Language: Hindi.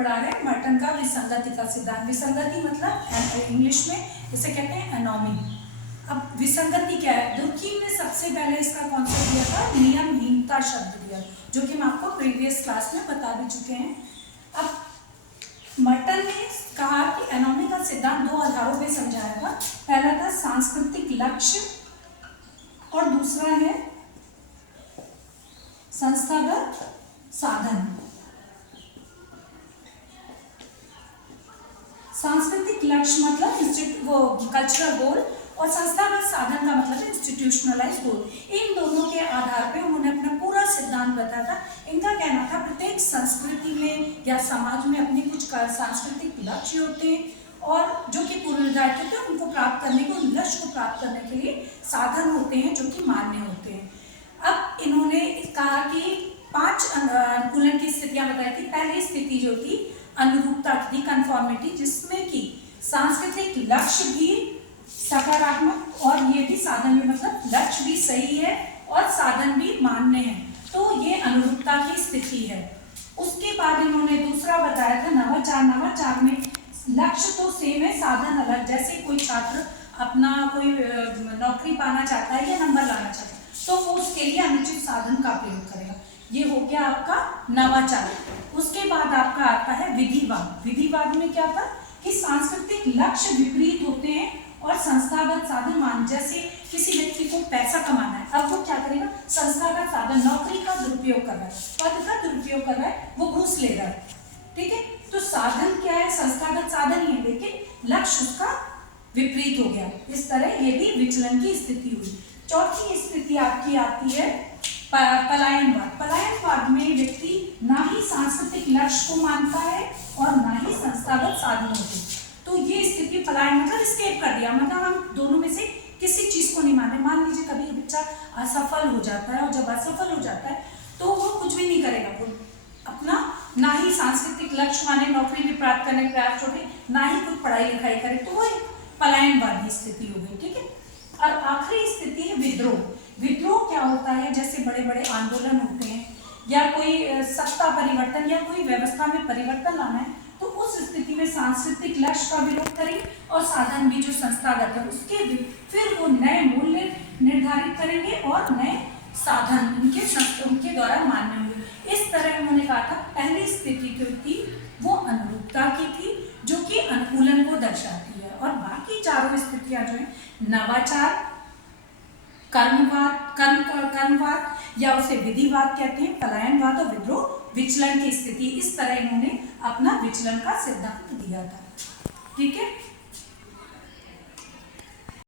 पढ़ा रहे हैं मर्टन का विसंगति का सिद्धांत। विसंगति मतलब इंग्लिश में इसे कहते हैं एनोमी। अब विसंगति क्या है? दुर्कीम ने सबसे पहले इसका कॉन्सेप्ट दिया था, नियमहीनता शब्द दिया, जो कि हम आपको प्रीवियस क्लास में बता भी चुके हैं। अब मर्टन ने कहा कि एनोमी का सिद्धांत दो आधारों पे समझाया था। पहला था सांस्कृतिक लक्ष्य और दूसरा है संस्थागत साधन। सांस्कृतिक लक्ष्य मतलब वो कल्चरल गोल, और संस्थागत साधन का मतलब इंस्टीट्यूशनलाइज गोल। इन दोनों के आधार पे उन्होंने अपना पूरा सिद्धांत बताया था। इनका कहना था प्रत्येक संस्कृति में या समाज में अपने कुछ सांस्कृतिक लक्ष्य होते हैं, और जो कि पूर्व निर्धारित होते हैं, उनको प्राप्त करने को, उन लक्ष्य को प्राप्त करने के लिए साधन होते हैं जो कि मान्य होते हैं। अब इन्होंने कहा कि 5 अनुकूलन की स्थितियां बताई थी। पहली स्थिति जो थी अनुरूपता की, कन्फॉर्मिटी, जिसमें कि सांस्कृतिक लक्ष्य भी सकारात्मक और ये भी साधन भी, मतलब लक्ष्य भी सही है और साधन भी मान्य है, तो ये अनुरूपता की स्थिति है। उसके बाद इन्होंने दूसरा बताया था नवाचार। नवाचार में लक्ष्य तो सेम है, साधन अलग। जैसे कोई छात्र अपना कोई नौकरी पाना चाहता है या नंबर लाना चाहता है, तो वो उसके लिए अनुचित साधन का प्रयोग करेगा। ये हो गया आपका नवाचार। उसके बाद आपका आता है विधिवाद। विधिवाद में क्या था कि सांस्कृतिक लक्ष्य विपरीत होते हैं और संस्थागत साधन मान, जैसे किसी व्यक्ति को पैसा कमाना है, अब वो क्या करेगा? संस्थागत साधन, नौकरी का दुरुपयोग कर रहा है, पद का दुरुपयोग कर रहा है, वो घूस ले रहा है, ठीक है। तो साधन क्या है? संस्थागत साधन ही है, लेकिन लक्ष्य उसका विपरीत हो गया। इस तरह ये भी विचलन की स्थिति हुई। चौथी स्थिति आपकी आती है पलायनवाद। पलायनवाद में व्यक्ति ना ही सांस्कृतिक लक्ष्य को मानता है और ना ही संस्थागत साधनों को। तो ये स्थिति पलायन मतलब स्केप कर दिया, मतलब हम दोनों में से किसी चीज को नहीं माने। मान लीजिए कभी बच्चा असफल हो जाता है, और जब असफल हो जाता है तो वो कुछ भी नहीं करेगा, वो अपना ना ही सांस्कृतिक लक्ष्य माने, नौकरी भी प्राप्त करने के प्रयास छोड़े, ना ही कुछ पढ़ाई लिखाई करे, तो वो पलायनवादी स्थिति हो गई, ठीक है। और आखिरी स्थिति है विद्रोह। विद्रोह क्या होता है? जैसे बड़े बड़े आंदोलन होते हैं या कोई सत्ता परिवर्तन या कोई व्यवस्था में परिवर्तन लाना है, तो उस स्थिति में सांस्कृतिक लक्ष्य का विरोध करेंगे और साधन भी जो संस्थागत है उसके फिर वो नए मूल्य निर्धारित करेंगे और नए साधन उनके द्वारा मान्य होंगे। इस तरह उन्होंने कहा था पहली स्थिति जो थी वो अनुरूपता की थी, जो कि अनुकूलन को दर्शाती है, और बाकी चारों स्थितियां जो है नवाचार, कर्मवाद या उसे विधिवाद कहते हैं, पलायनवाद और विद्रोह, विचलन की स्थिति। इस तरह इन्होंने अपना विचलन का सिद्धांत दिया था, ठीक है।